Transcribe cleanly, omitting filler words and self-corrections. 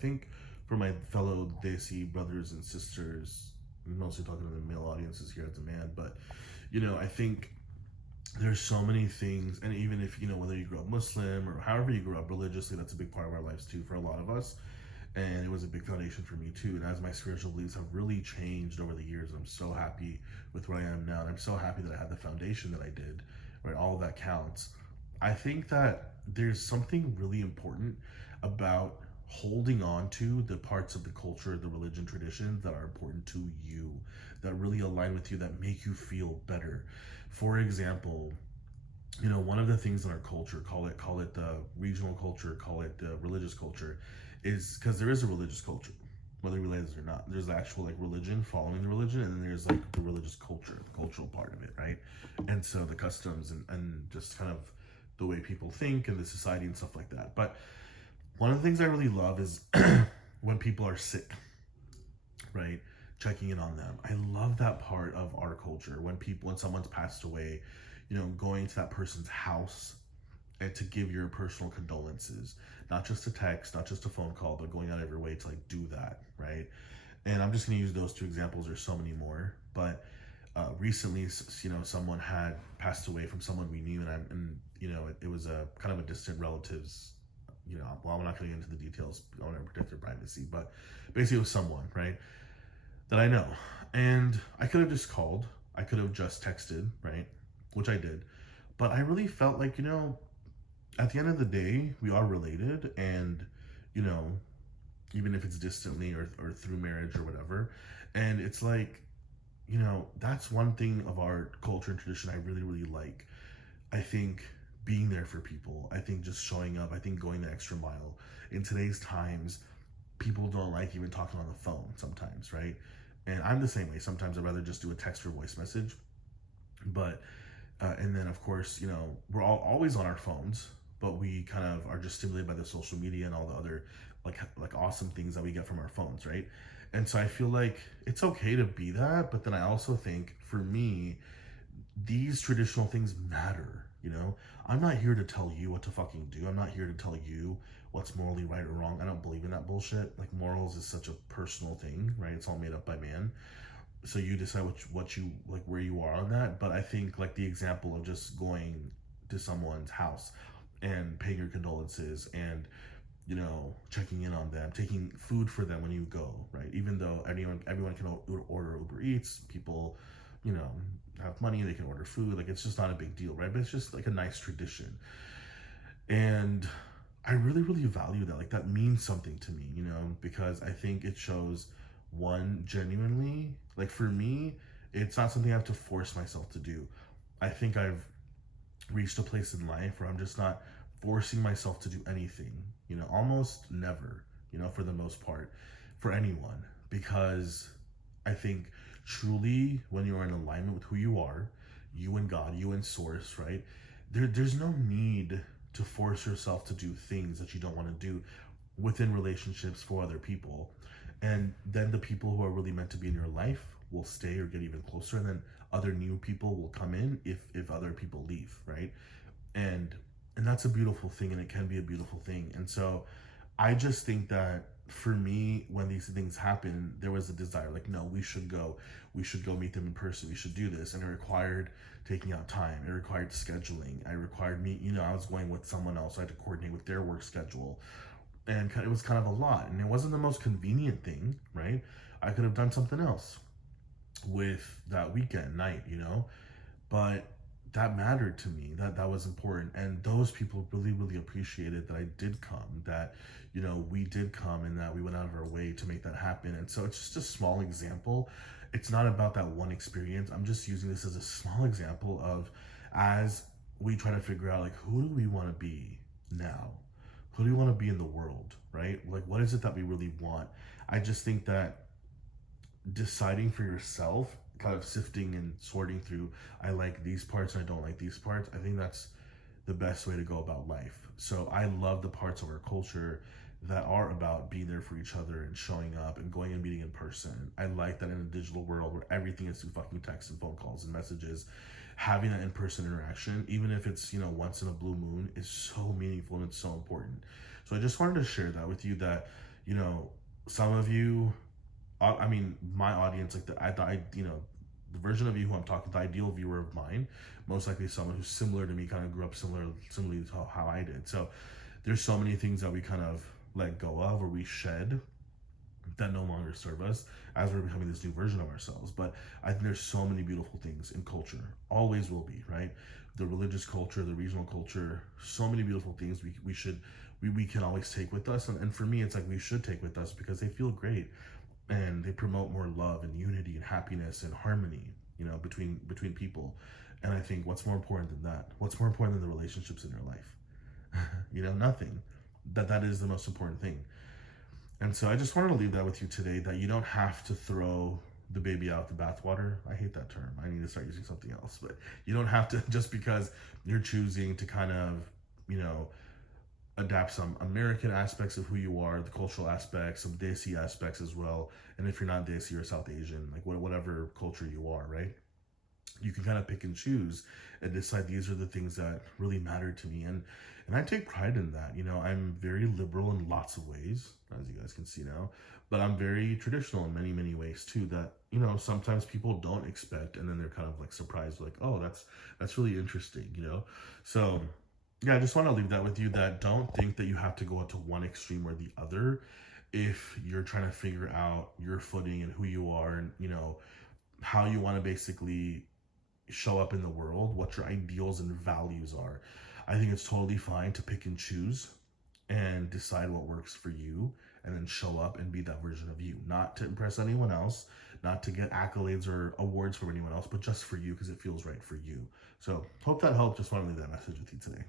think for my fellow Desi brothers and sisters, mostly talking to the male audiences here as a man, but I think there's so many things, and even if whether you grew up Muslim or however you grew up religiously, that's a big part of our lives too for a lot of us. And it was a big foundation for me too. And as my spiritual beliefs have really changed over the years, I'm so happy with where I am now, and I'm so happy that I had the foundation that I did. Right, all of that counts. I think that there's something really important about holding on to the parts of the culture, the religion, traditions that are important to you, that really align with you, that make you feel better. For example, one of the things in our culture, call it the regional culture, call it the religious culture, is because there is a religious culture, whether you realize it or not. There's actual like religion, following the religion, and then there's like the religious culture, the cultural part of it, right? And so the customs and just kind of the way people think and the society and stuff like that. But one of the things I really love is when people are sick, right? Checking in on them. I love that part of our culture when someone's passed away, going to that person's house and to give your personal condolences, not just a text, not just a phone call, but going out of your way to like do that, right? And I'm just going to use those two examples. There's so many more, but recently, someone had passed away from someone we knew, it was a kind of a distant relatives. Well, I'm not going to get into the details. I want to protect their privacy, but basically, it was someone, right, that I know, and I could have just called, I could have just texted, right, which I did, but I really felt like at the end of the day, we are related, and you know, even if it's distantly or through marriage or whatever, and it's like that's one thing of our culture and tradition I really, really like. I think being there for people, I think just showing up, I think going the extra mile. In today's times, people don't like even talking on the phone sometimes, right? And I'm the same way. Sometimes I'd rather just do a text or voice message. But, and then of course, we're all always on our phones, but we kind of are just stimulated by the social media and all the other like awesome things that we get from our phones, right? And so I feel like it's okay to be that, but then I also think for me, these traditional things matter. I'm not here to tell you what to fucking do. I'm not here to tell you what's morally right or wrong. I don't believe in that bullshit. Like, morals is such a personal thing, right? It's all made up by man. So you decide what you like, where you are on that. But I think like the example of just going to someone's house and paying your condolences and checking in on them, taking food for them when you go, right? Even though everyone can order Uber Eats, people, you know, have money, they can order food. Like, it's just not a big deal, right? But it's just like a nice tradition. And I really, really value that. Like, that means something to me, because I think it shows, one, genuinely, like for me, it's not something I have to force myself to do. I think I've reached a place in life where I'm just not forcing myself to do anything, almost never, for the most part, for anyone, because I think truly when you're in alignment with who you are, you and God, you and Source, right? There's no need to force yourself to do things that you don't want to do within relationships for other people. And then the people who are really meant to be in your life will stay or get even closer, and then other new people will come in if other people leave, right? And that's a beautiful thing, and it can be a beautiful thing. And so I just think that for me, when these things happen, there was a desire, like, no, we should go meet them in person, we should do this. And it required taking out time, it required scheduling, I required me, I was going with someone else, so I had to coordinate with their work schedule, and it was kind of a lot, and it wasn't the most convenient thing, right? I could have done something else with that weekend night, but that mattered to me, that was important, and those people really, really appreciated that I did come, that we did come, and that we went out of our way to make that happen. And so it's just a small example. It's not about that one experience. I'm just using this as a small example of, as we try to figure out, like, who do we want to be now, who do we want to be in the world, right? Like, what is it that we really want? I just think that deciding for yourself, kind of sifting and sorting through, I like these parts and I don't like these parts, I think that's the best way to go about life. So I love the parts of our culture that are about being there for each other and showing up and going and meeting in person. I like that in a digital world where everything is through fucking text and phone calls and messages, having that in-person interaction, even if it's once in a blue moon, is so meaningful and it's so important. So I just wanted to share that with you, that you know, some of you, I mean, my audience, like the version of you who I'm talking, the ideal viewer of mine, most likely someone who's similar to me, kind of grew up similarly to how I did. So there's so many things that we kind of let go of or we shed that no longer serve us as we're becoming this new version of ourselves. But I think there's so many beautiful things in culture, always will be, right? The religious culture, the regional culture, so many beautiful things we can always take with us. And for me, it's like we should take with us because they feel great and they promote more love and unity and happiness and harmony, between people. And I think what's more important than that? What's more important than the relationships in your life? Nothing. That is the most important thing. And so I just wanted to leave that with you today, that you don't have to throw the baby out the bathwater. I hate that term. I need to start using something else. But you don't have to, just because you're choosing to kind of, adapt some American aspects of who you are, the cultural aspects, some Desi aspects as well. And if you're not Desi or South Asian, like whatever culture you are, right? You can kind of pick and choose and decide these are the things that really matter to me. And I take pride in that. I'm very liberal in lots of ways, as you guys can see now, but I'm very traditional in many, many ways too, that, sometimes people don't expect, and then they're kind of like surprised, like, oh, that's really interesting, So yeah, I just want to leave that with you, that don't think that you have to go to one extreme or the other if you're trying to figure out your footing and who you are, and how you want to basically show up in the world, what your ideals and values are. I think it's totally fine to pick and choose and decide what works for you, and then show up and be that version of you, not to impress anyone else, not to get accolades or awards from anyone else, but just for you, because it feels right for you. So hope that helped. Just want to leave that message with you today.